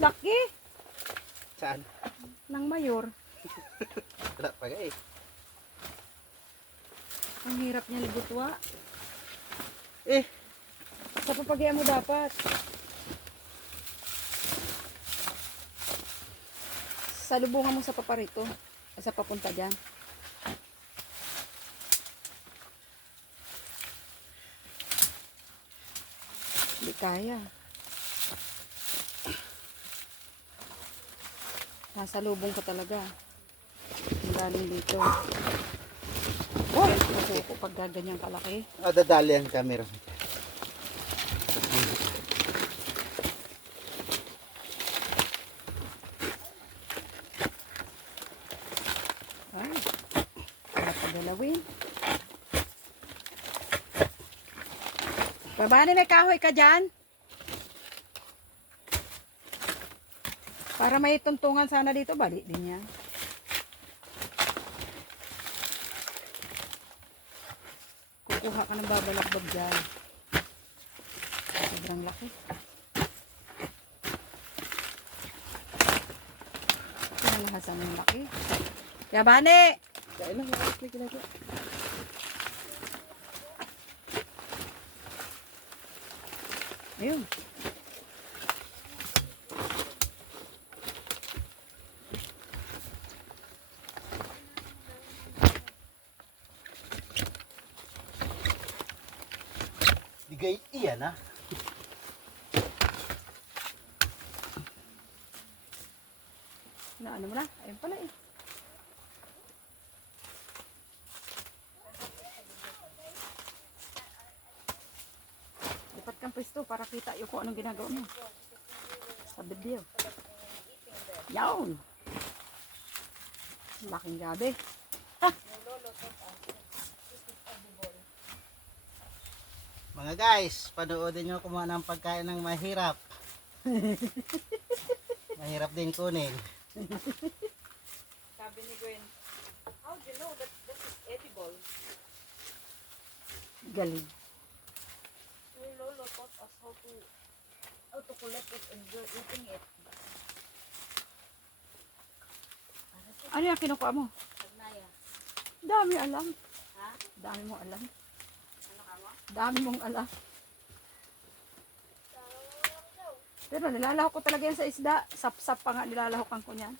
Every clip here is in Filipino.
Laki Saan? ng mayor. Wala pa eh. Ang hirap niya libutwa. Eh, Sa papagyan mo dapat. Salubungan mo sa paparito. Sa papunta dyan. Hindi kaya. Nasa lubong ka talaga. Ang galing dito. Oh! Masuko pag gaganyang kalaki. dadali ang camera. Ay, wala pa galawin. Babani, may kahoy ka dyan? Para may tuntungan sana dito, balik din yan. Kukuha ka ng babalagbag dyan. Sobrang laki. Pinangahasan ng laki. Yabani! Kain lang, may ginagawa. Ayun. Digay iyan ah. Na ano mo na? Ayun pala eh. Lipat kang pwesto para kita yung kung anong ginagawa mo. Sa video. Yawn! Laking gabi. Mga guys, panoodin nyo kumuha ng pagkain ng mahirap. Mahirap din kunin. Sabi ni Gwen, how do you know that this is edible? Galing. Your lolo taught us how to collect it and eating it. Ano yung kinukuha mo? Sagnaya. Dami alam. Ha? Dami mo alam. Ano ka mo? Dami mong alam. Pero nilalahok ko talaga yan sa isda. Sap-sap pa nga nilalahokan ko niyan.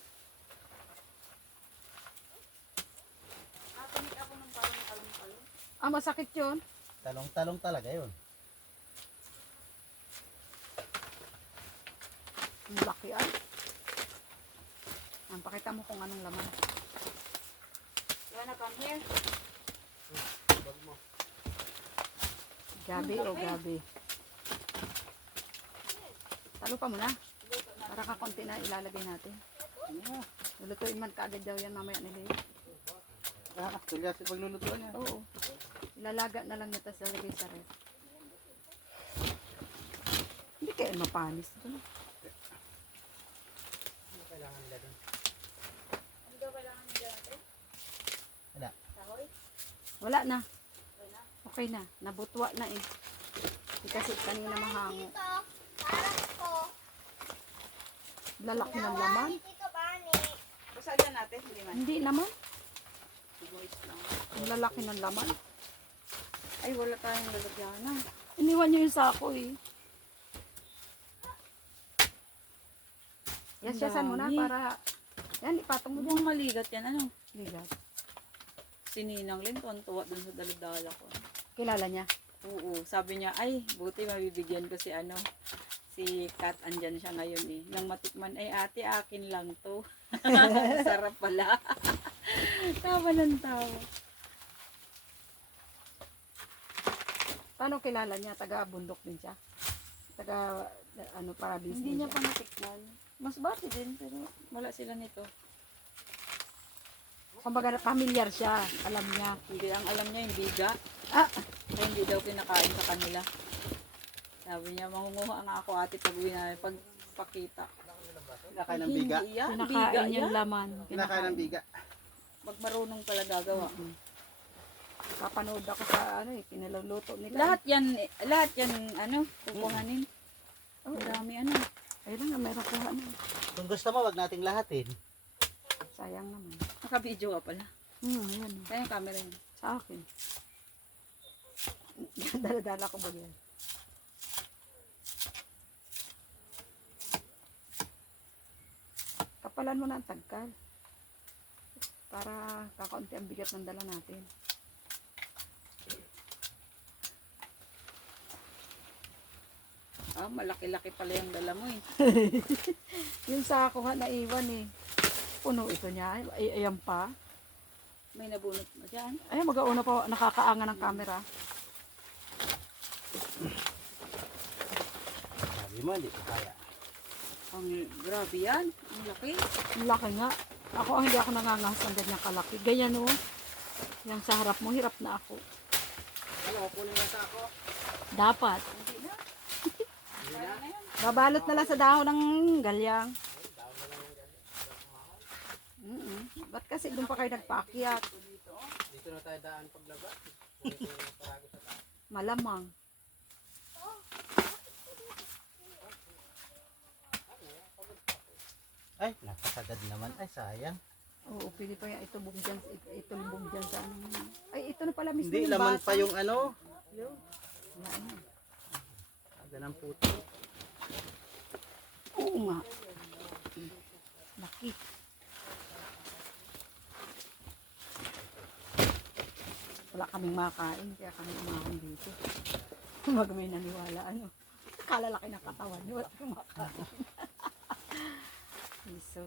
Nakakamit ako ng palong-palong-palong. Ah, masakit yun. Talong-talong talaga yun. Ang laki ay. Ang pakita mo kung anong laman. You wanna come here? Gabi o gabi. Talo pa muna. Para ka konti na ilalagay natin. Lulutuin man kaagad daw yan mamaya nila. Tulias yung paglulutuan niya. Oo. Ilalaga na lang niya tapos lalagay sa ref. Hindi kaya mapanis doon. Ano kailangan nila doon? Ano daw kailangan nila natin? Wala. Kahoy? Wala na. Okay na? Okay na. Nabutwa na eh. Di kasi kanina mahango. Lalaki ng laman. Basta dyan natin, hindi man. Hindi naman. Boys lang. Ang lalaki ng laman. Ay, wala tayong lalagyanan. Iniwan niyo yung sako eh. Yasyasan mo na Dami. para... Yan, ipatong mo dyan. Mukhang maligat yan, ano? Ligat. Sininang Lin, tuwan-tuwa dun sa daladala ko. Kilala niya. Oo, sabi niya, ay, buti mabibigyan ko si ano, si Kat, andyan siya ngayon eh. Nang matikman, ay ate, akin lang to. Sarap pala. Tawa ng tawa. Paano kilala niya? Taga bundok din siya. Taga, ano, paradise. Hindi din niya siya. pa natikman. Mas bati din, pero wala sila nito. Kumbaga, familiar siya. Alam niya. Hindi, ang alam niya, yung biga. Ah! Ay, hindi daw kinakain sa kanila. Sabi niya, mangunguha nga ako ate pag uwi namin, pag pakita. Kinakain ng biga. Hindi yan, biga Kinakain yan. yung laman. Kinakain ng biga. Pag marunong pala gagawa. Kapanood ako sa, ano eh, pinaluluto nila. Lahat yan, ano, kukuhanin. Ang dami ano. Ayun nga, meron ko ano. Kung gusto mo, wag nating lahatin. Sayang naman. Naka-video ka pala. Ayan. Kaya yung camera yun. Sa akin. Dala-dala ko ba yan? Kapalan mo na ang tagkal. Para kakaunti ang bigat ng dala natin. Ah, malaki-laki pala yung dala mo eh. Yung sako nga naiwan eh. Puno ito niya. Ay, ayan pa. May nabunot mo dyan. Ay, mag-auna pa. Nakakaangan ng camera. Sabi mo, hindi ko kaya. Ang grabe yan. Ang laki. Ang laki nga. Ako ang hindi ako nangangahas ng ganyan kalaki. Ganyan o. Yung sa harap mo, hirap na ako. Ano, kunin mo sa ako? Dapat. Hindi na. Babalot na lang sa dahon ng galyang. Ba't kasi doon pa kayo nagpaakyat? Dito na tayo daan paglaba. Malamang. Ay, napasagad naman. Ay, sayang. Oo, pwede pa yung itubog dyan, itulbog dyan sa ano. Ay, ito na pala mismo Hindi, yung laman bata. pa yung ano. Wala na. Aga ng puto. Oo nga. Laki. Wala kaming makain, kaya kami umahan dito. Mag may naniwala, ano. Kalalaki na katawan, wala kaming makain. So,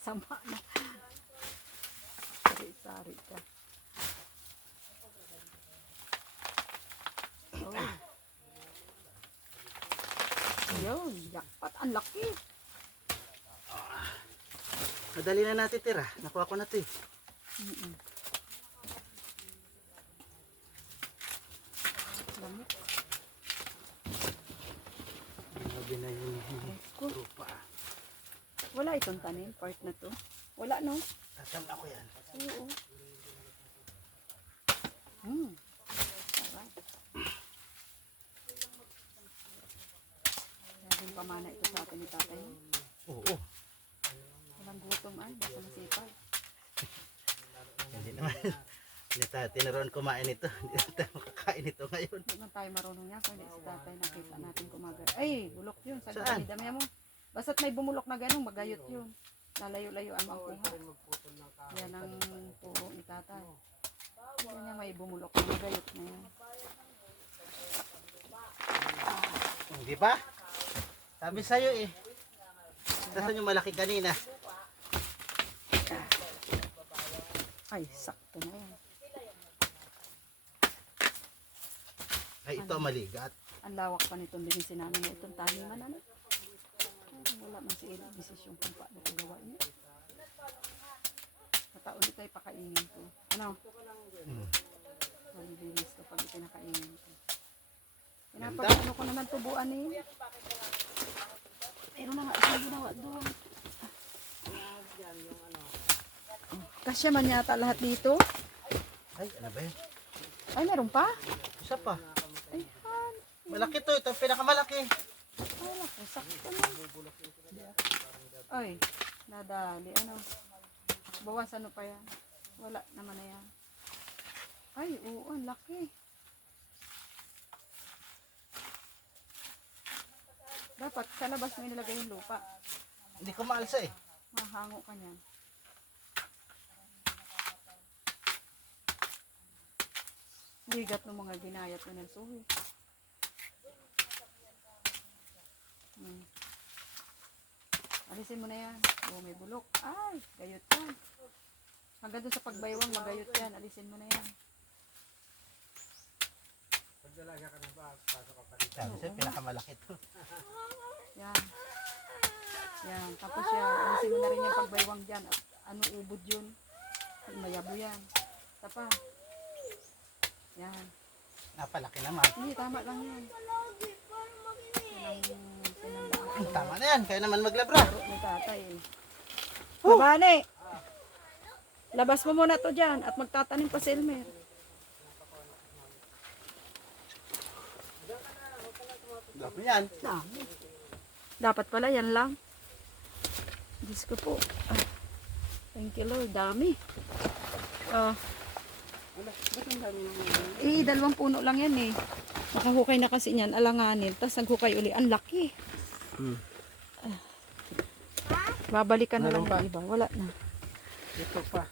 sama na. Sari-sari ka. Oh. Yun, yakpat, ang laki. Madali na natin tira. Nakuha ko na ito eh. Lamok. Grabe na yung Cool. lupa. Wala itong tanim, part na to. Wala, no? Tatam ako yan. Oo. Sarap. Laging pamana ito sa atin ni tatay. Oo. Walang gutom ay, basta masipag. Hindi naman. Hindi tayo tinuruan kumain ito. Hindi na tayo makakain ito ngayon. Hindi man tayo marunong niya, kung hindi si tatay nakita natin kumagal. Ay, bulok yun. Sa Saan? dami mo. Basta't may bumulok na ganun, magayot yun. Lalayo-layo ang kuha. Yan ang puro ni tatay. Yan niya may bumulok na magayot na yan. Hindi ba? Sabi sa'yo eh. Saan yung malaki kanina? Ay, sakto na yan. Ay, ito maligat. Ang lawak pa nitong linisin namin na itong taniman. Ano? Ay, wala man si Ella desisyon kung paano ko gawa niya. Kataon ito ay pakainin ko. Ano? Malinis kapag itinakainin ko. Pinapagano ko naman tubuan eh. Pero na nga, isang ginawa doon. Kasya man yata lahat dito. Ay, ano ba yun? Ay, meron pa? Isa pa. Ay, han. Malaki to. Ito ang pinakamalaki. Ay, naku, sakto na. Ay, nadali. Ano? Bawas ano pa yan? Wala naman na yan. Ay, oo, ang laki. Dapat sa labas mo inilagay yung lupa. Hindi ko maalsa eh. Mahango ka niyan. Bigat ng mga ginayat mo ng suhi. Alisin mo na yan. Oo, may bulok. Ay, gayot yan. Hanggang doon sa pagbaywang, magayot yan. Alisin mo na yan. Sabi sa'yo, pinakamalaki to. Yan. Yan. Tapos yan, alisin mo na rin yung pagbaywang dyan. At ano, ubod yun. Mayabo yan. Tapa. Yan. Napalaki naman. Hindi, tama lang yan. Yan ang pinandaan. Tama na yan. Kaya naman maglabra. Ni tatay eh. Babane! Labas mo muna to dyan at magtatanim pa si Elmer. Dami yan. Dami. Dapat pala yan lang. Diyos ko po. Ah, thank you Lord. Dami. Ah, Wala, ba't ang dami naman? eh, 2 puno lang yan eh. Nakahukay na kasi niyan, alanganin. Tapos naghukay uli. Ang laki. Babalikan na lang Meron pa? yung iba. Wala na. Ito pa.